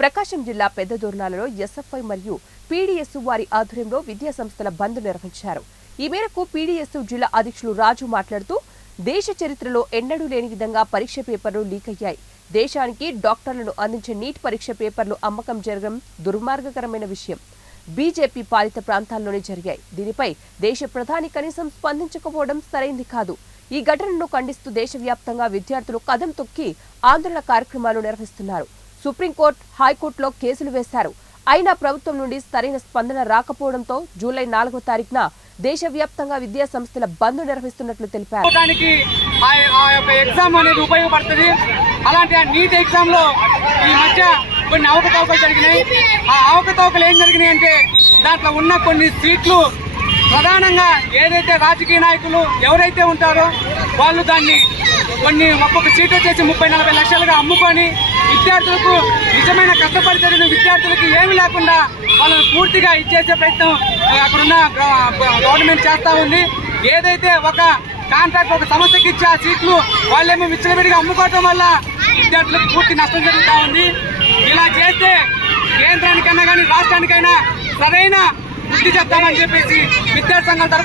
ప్రకాశం జిల్లా పెద్దదోర్నాలలో ఎస్ఎఫ్ఐ మరియు పీడీఎస్ వారి ఆధ్వర్యంలో విద్యా సంస్థల బంద్ నిర్వహించారు. ఈ మేరకు పీడీఎస్ జిల్లా అధ్యక్షులు రాజు మాట్లాడుతూ దేశ చరిత్రలో ఎన్నడూ లేని విధంగా పరీక్ష పేపర్లు లీక్ అయ్యాయి. దేశానికి డాక్టర్లను అందించే నీట్ పరీక్ష పేపర్లు అమ్మకం జరగడం దుర్మార్గకరమైన విషయం. బీజేపీ పాలిత ప్రాంతాల్లోనే జరిగాయి. దీనిపై దేశ ప్రధాని కనీసం స్పందించకపోవడం సరైంది కాదు. ఈ ఘటనను ఖండిస్తూ దేశవ్యాప్తంగా విద్యార్థులు కదం తొక్కి ఆందోళన కార్యక్రమాలు నిర్వహిస్తున్నారు. సుప్రీంకోర్టు, హైకోర్టులో కేసులు వేశారు. అయినా ప్రభుత్వం నుండి సరైన స్పందన రాకపోవడంతో జూలై 4వ తారీఖున దేశవ్యాప్తంగా విద్యా సంస్థల బంద్ నిర్వహిస్తున్నట్లు తెలిపారు. ఎగ్జామ్ అనేది ఉపయోగపడుతుంది. అలాంటి నీట్ ఎగ్జామ్ లో ఈ మధ్య కొన్ని అవకతవకలు జరిగినాయి. ఆ అవకతవకలు ఏం జరిగినాయి అంటే దాంట్లో ఉన్న కొన్ని సీట్లు ప్రధానంగా ఏదైతే రాజకీయ నాయకులు ఎవరైతే ఉంటారో వాళ్ళు దాన్ని ఒక్కొక్క సీట్ వచ్చేసి 30-40 లక్షలుగా అమ్ముకొని విద్యార్థులకు నిజమైన కష్టపడి చదివిన విద్యార్థులకి ఏమి లేకుండా వాళ్ళని పూర్తిగా ఇచ్చేసే ప్రయత్నం అక్కడున్న గవర్నమెంట్ చేస్తూ ఉంది. ఏదైతే ఒక కాంట్రాక్ట్ ఒక సంస్థకి ఇచ్చే ఆ సీట్లు వాళ్ళేమో విచ్చలవిడిగా అమ్ముకోవటం వల్ల విద్యార్థులకు పూర్తి నష్టం జరుగుతూ ఉంది. ఇలా చేస్తే కేంద్రానికైనా కానీ రాష్ట్రానికైనా సరైన బుద్ధి చెప్తామని చెప్పేసి విద్యాసంఘాల తరఫున